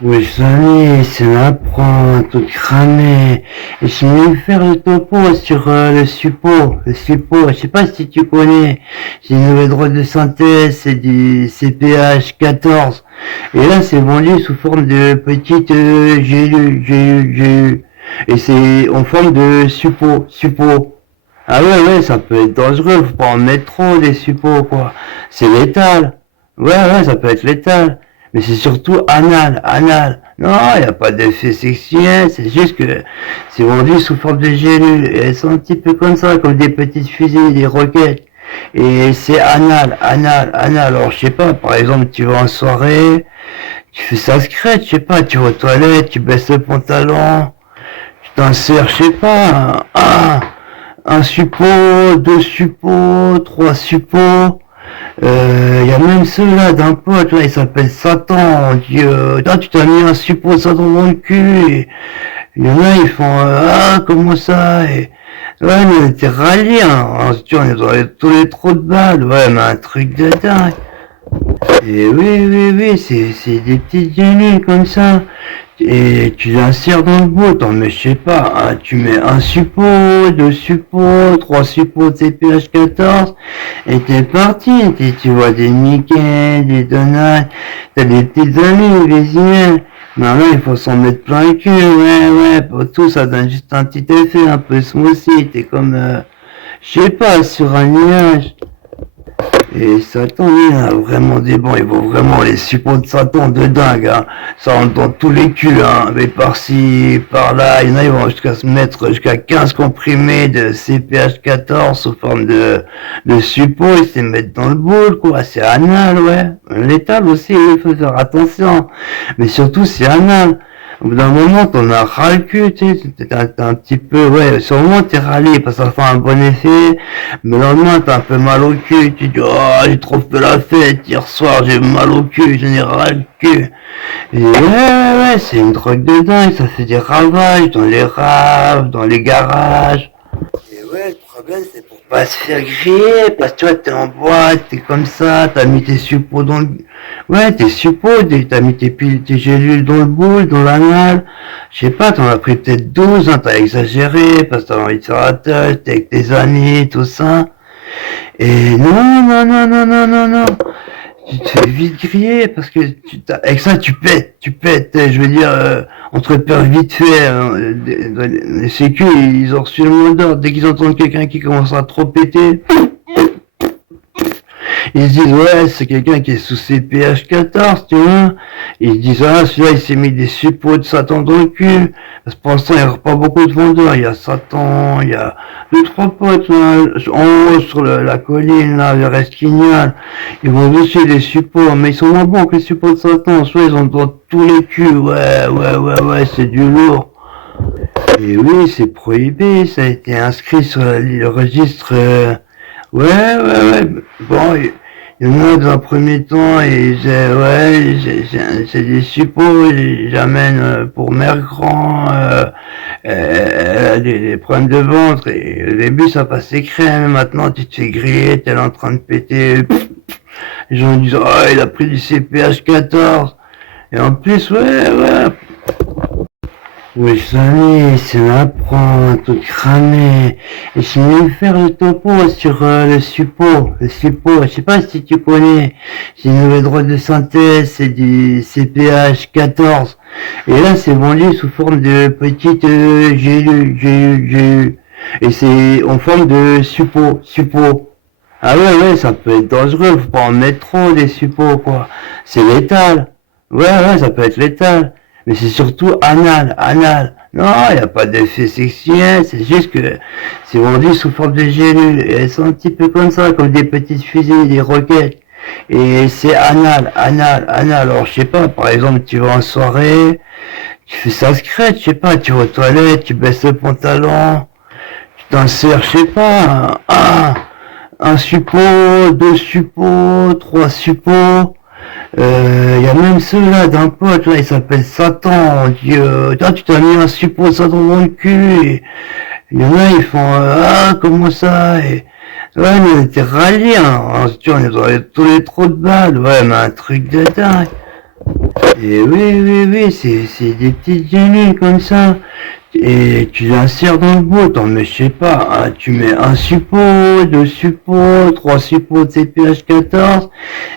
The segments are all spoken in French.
Oui, Samy, c'est l'apprend, tout cramé. Et je vais faire le topo sur le suppôt. Le suppôt, je sais pas si tu connais. J'ai une nouvelle drogue de synthèse, c'est du CPH 14. Et là, c'est vendu sous forme de petites gélules. Et c'est en forme de suppôt. Ah ouais, ouais, ça peut être dangereux, faut pas en mettre trop des suppos, quoi. C'est létal. Ouais, ouais, ça peut être létal. Mais c'est surtout anal. Non, il n'y a pas d'effet sexuel, c'est juste que c'est vendu sous forme de gélules. Et elles sont un petit peu comme ça, comme des petites fusées, des roquettes. Et c'est anal. Alors, je sais pas, par exemple, tu vas en soirée, tu fais ça secrète, je sais pas, tu vas aux toilettes, tu baisses le pantalon, tu t'insères, je sais pas, un suppôt, deux suppots, trois suppots. Il y a même ceux-là d'un pote, là, il s'appelle Satan. On dit, toi, tu t'as mis un suppôt de Satan dans le cul. Et il y en a, ils font, ah, comment ça et, ouais, mais on était ralliés, hein. Tu vois, on est dans tous les trous de balles. Ouais, mais un truc de dingue. Et oui, c'est des petites gélules comme ça. Et tu l'insères dans le bout, t'en mets, je sais pas, hein, tu mets un suppôt, deux suppots, trois suppots de CPH 14, et t'es parti. Tu vois des Mickey, des Donald, t'as des petites amies, des emails. Mais là, il faut s'en mettre plein le cul, ouais, pour tout, ça donne juste un petit effet, un peu smoothie, t'es comme, je sais pas, sur un nuage. Et Satan, il a vraiment des bons, il vaut vraiment les suppôts de Satan de dingue, hein. Ça rentre dans tous les culs, hein. Mais par-ci, par-là, il y en a, ils vont jusqu'à se mettre jusqu'à 15 comprimés de CPH 14 sous forme de suppôts, ils se mettent dans le boule, quoi. C'est anal, ouais. Létal aussi, il faut faire attention. Mais surtout, c'est anal. Au bout d'un moment, t'en as ras le cul, tu sais, t'es un petit peu, ouais, sur le moment, t'es râlé, parce que ça fait un bon effet, mais le lendemain, t'as un peu mal au cul, tu dis, oh, j'ai trop fait la fête, hier soir, j'ai mal au cul, j'en ai ras le cul. Et ouais, c'est une drogue de dingue, ça fait des ravages dans les raves, dans les garages. Et ouais, le problème, c'est pour pas se faire griller, parce que tu vois, t'es en boîte, t'es comme ça, t'as mis tes suppos dans le... Ouais, tes suppos, t'as mis tes gélules dans le boule, dans l'anal. Je sais pas, t'en as pris peut-être 12, hein, t'as exagéré, parce que t'as envie de faire la tête, t'es avec tes amis, tout ça. Et non. Tu te fais vite griller parce que avec ça tu pètes, je veux dire, on te repère vite fait, hein, les sécu, ils ont reçu le mot d'ordre, dès qu'ils entendent quelqu'un qui commence à trop péter, ils se disent, ouais, c'est quelqu'un qui est sous CPH 14, tu vois. Ils se disent, ah, celui-là, il s'est mis des suppôts de Satan dans le cul. Parce que pour l'instant, il n'y a pas beaucoup de vendeurs. Il y a Satan, il y a deux, trois potes, là, en haut, sur la colline, là, vers Esquignal. Ils vont aussi des supports, mais ils sont moins bons que les supports de Satan. Soit ils ont dans tous les culs. Ouais, c'est du lourd. Et oui, c'est prohibé. Ça a été inscrit sur le registre, ouais. Bon, il y en a dans un premier temps et j'ai des suppos, j'amène pour mère grand, elle a des problèmes de ventre et au début ça passait crème, maintenant tu te fais griller, t'es là en train de péter, les gens disent oh il a pris du CPH 14 et en plus ouais. Oui, Samy, c'est l'apprend, tout cramé. Et je vais faire le topo sur le suppôt. Le suppôt, je sais pas si tu connais. J'ai une nouvelle drogue de synthèse, c'est du CPH 14. Et là, c'est vendu sous forme de petites gélules. Et c'est en forme de suppôt. Ah ouais, ça peut être dangereux, faut pas en mettre trop des suppos, quoi. C'est létal. Ouais, ça peut être létal. Mais c'est surtout anal. Non, il n'y a pas d'effet sexuel, c'est juste que c'est vendu sous forme de gélules. Et elles sont un petit peu comme ça, comme des petites fusées, des roquettes. Et c'est anal. Alors, je sais pas, par exemple, tu vas en soirée, tu fais ça secrète, je sais pas, tu vas aux toilettes, tu baisses le pantalon, tu t'insères, je sais pas, un suppôt, deux suppots, trois suppots. Il y a même ceux-là d'un pote, là, il s'appelle Satan. On dit, toi, tu t'as mis un suppôt de Satan dans le cul. Et il y en a, ils font, ah, comment ça et, ouais, mais on était ralliés, hein. Tu vois, on est dans tous les trous de balles. Ouais, mais un truc de dingue. Et oui, c'est des petites gélules comme ça. Et tu l'insères dans le bout, t'en mets, je sais pas, hein, tu mets un suppôt, deux suppots, trois suppots de CPH14,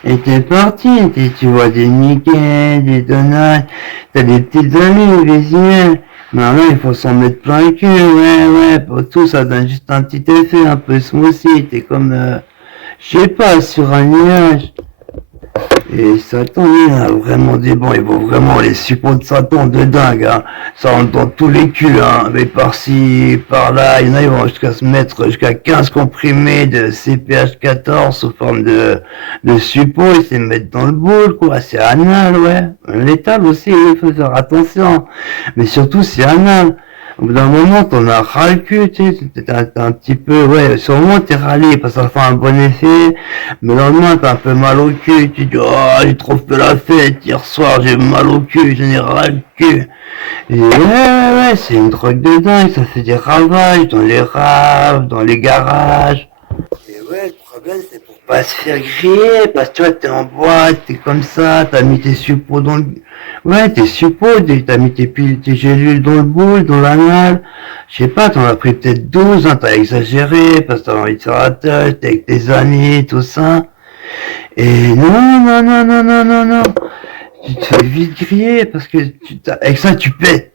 et t'es parti. Tu vois des Mickey, des Donald, t'as des petites amies visuelles. Mais là, il faut s'en mettre plein le cul, ouais, pour tout, ça donne juste un petit effet, un peu smoothie, t'es comme, je sais pas, sur un nuage. Et Satan, il a vraiment des bons, ils vont vraiment les supports de Satan de dingue, hein. Ça rentre dans tous les culs, hein. Mais par-ci, par-là, il y en a, ils vont jusqu'à se mettre jusqu'à 15 comprimés de CPH14 sous forme de support, ils se les mettent dans le bol, quoi. C'est anal, ouais. Létal aussi, il faut faire attention. Mais surtout, c'est anal. Au bout d'un moment, t'en as ras le cul, tu sais, t'as un petit peu, ouais, sur le moment, t'es râlé, parce que ça fait un bon effet, mais le lendemain, t'as un peu mal au cul, tu dis, oh, j'ai trop fait la fête, hier soir, j'ai mal au cul, j'en ai ras le cul. Et ouais, c'est une drogue de dingue, ça fait des ravages dans les raves, dans les garages. Et ouais, le problème, c'est pour pas se faire griller, parce que tu vois, t'es en boîte, t'es comme ça, t'as mis tes suppos dans le... Ouais, tes suppos, t'as mis tes gélules dans le boule, dans l'anal. Je sais pas, t'en as pris peut-être 12, hein, t'as exagéré, parce que t'as envie de faire la tête, t'es avec tes amis, tout ça. Et non. Tu te fais vite griller parce que avec ça tu pètes,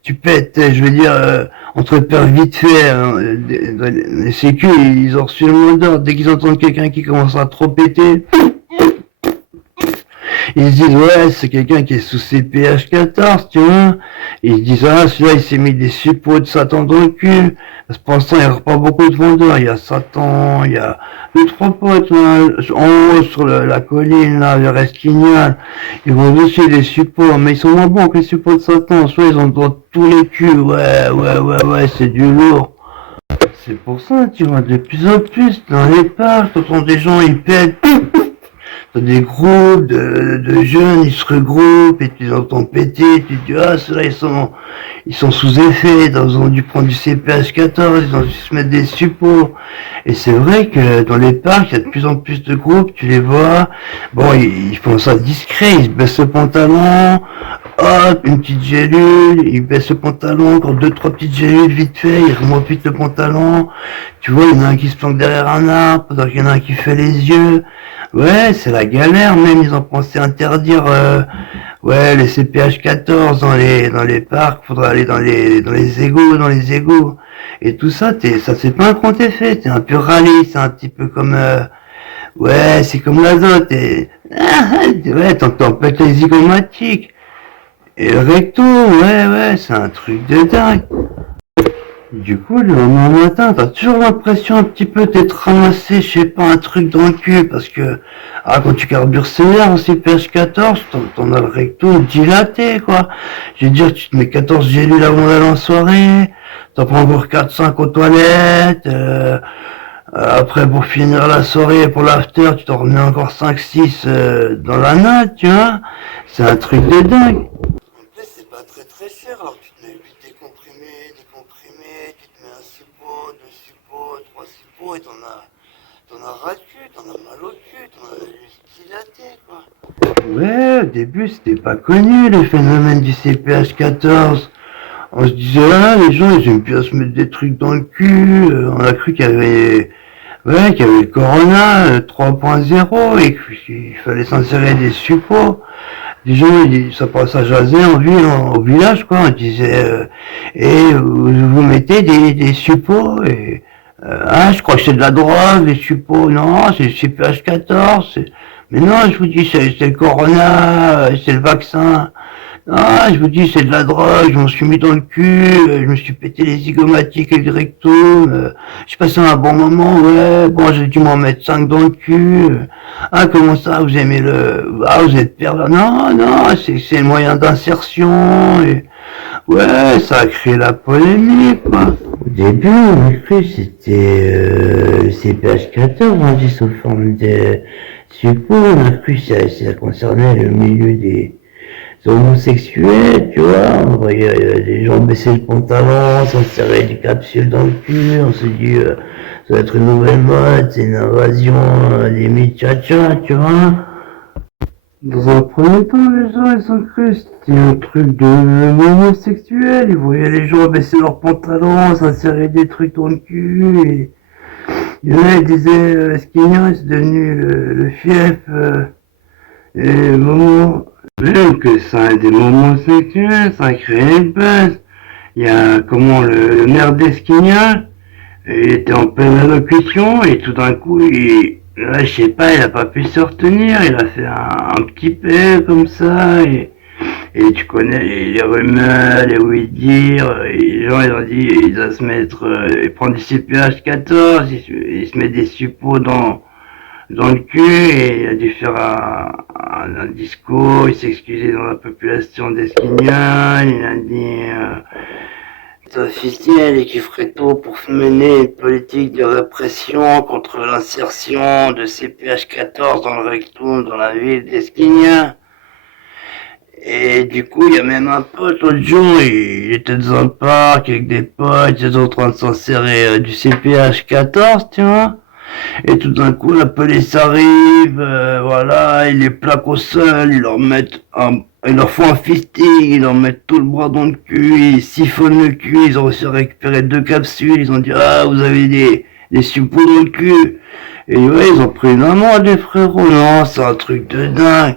je veux dire, entre pères vite fait, hein, les sécu, ils ont reçu le mot d'ordre, dès qu'ils entendent quelqu'un qui commence à trop péter, ils se disent, ouais, c'est quelqu'un qui est sous CPH14, tu vois. Ils se disent, ah, celui-là, il s'est mis des suppôts de Satan dans le cul. Parce que pour l'instant, il n'y a pas beaucoup de vendeurs. Il y a Satan, il y a deux, trois potes, là, en haut, sur la colline, là, le Resquignol. Ils vont aussi des supports, mais ils sont moins bons que les supports de Satan. Soit ils ont dans tous les culs. Ouais, c'est du lourd. C'est pour ça, tu vois, de plus en plus, dans les parcs, t'entends des gens, ils pètent. Des groupes de jeunes, ils se regroupent et tu les entends péter, tu te dis ah ceux-là ils sont sous effet, ils ont dû prendre du CPH14, ils ont dû se mettre des suppos. Et c'est vrai que dans les parcs, il y a de plus en plus de groupes, tu les vois, bon ils font ça discret, ils se baissent le pantalon, hop, une petite gélule, ils baissent le pantalon, encore deux, trois petites gélules vite fait, ils remontent vite le pantalon, tu vois, il y en a un qui se planque derrière un arbre, pendant qu'il y en a un qui fait les yeux. Ouais, c'est la galère, même ils ont pensé interdire ouais, les CPH14 dans les parcs, faudra aller dans les égouts. Et tout ça, ça c'est pas un compte effet, t'es un peu râlé, c'est un petit peu comme ouais, c'est comme l'azote, ouais, t'en pètes les zygomatiques. Et le recto, ouais, c'est un truc de dingue. Du coup, le lendemain matin, t'as toujours l'impression un petit peu d'être ramassé, je sais pas, un truc dans le cul, parce que, ah, quand tu carbures sévère en CPH14, t'en as le recto dilaté, quoi. Je veux dire, tu te mets 14 gélules avant d'aller en soirée, t'en prends encore 4-5 aux toilettes, après, pour finir la soirée, pour l'after, tu t'en remets encore 5-6 dans la natte, tu vois. C'est un truc de dingue. En plus, c'est pas très cher, alors tu te mets 8 décomprimés, tu te mets un suppôt, deux suppots, trois suppots, et t'en as ras le cul, t'en as mal au cul, t'en as juste dilaté, quoi. Ouais, au début, c'était pas connu, le phénomène du CPH14. On se disait, ah, les gens, ils aiment bien se mettre des trucs dans le cul, on a cru qu'il y avait le Corona 3.0 et qu'il fallait s'insérer des suppôts. Les gens, ça jasait en ville, au village, quoi. On disait, et vous mettez des suppôts, et, ah, je crois que c'est de la drogue, les suppôts. Non, c'est le CPH14. Mais non, je vous dis, c'est le Corona, c'est le vaccin. Ah, je vous dis, c'est de la drogue, je m'en suis mis dans le cul, je me suis pété les zygomatiques et le rectum, j'ai passé un bon moment, ouais, bon, j'ai dû m'en mettre 5 dans le cul, ah, comment ça, vous aimez ah, vous êtes pervers, non, c'est le moyen d'insertion, et, ouais, ça a créé la polémique, quoi. Au début, on a cru que c'était, CPH14, on dit sous forme de support, on a cru que ça concernait le milieu des homosexuels, tu vois, on voyait les gens baisser le pantalon, s'insérer des capsules dans le cul, on se dit, ça va être une nouvelle mode, c'est une invasion, limite tcha-tcha, tu vois. Dans un premier temps, les gens, ils ont cru que c'était un truc de homosexuel. Ils voyaient les gens baisser leurs pantalons, s'insérer des trucs dans le cul. Et il y en a, ils disaient, Skinner, c'est devenu le fief. Et Momo, même que ça a des moments sexuels, ça a créé une buzz. Il y a, comment, le maire d'Esquignan, il était en pleine allocution, et tout d'un coup, là, je sais pas, il a pas pu se retenir, il a fait un petit peu comme ça, et tu connais les rumeurs, les oui-dire, et les gens, ils ont dit, ils doivent se mettre, ils prennent du CPH 14, ils se mettent des suppos dans le cul, et il a dû faire un discours, il s'est excusé dans la population d'Esquignan, il a dit, c'est officiel et qu'il ferait tout pour mener une politique de répression contre l'insertion de CPH14 dans le rectum dans la ville d'Esquignan. Et du coup, il y a même un pote l'autre jour, il était dans un parc avec des potes, ils étaient en train de s'insérer du CPH14, tu vois. Et tout d'un coup, la police arrive, voilà, ils les plaquent au sol, ils leur font un fisting, ils leur mettent tout le bras dans le cul, ils siphonnent le cul, ils ont réussi à récupérer 2 capsules, ils ont dit, ah, vous avez des suppos dans le cul. Et ouais, ils ont pris une amende, les frérots, non, c'est un truc de dingue.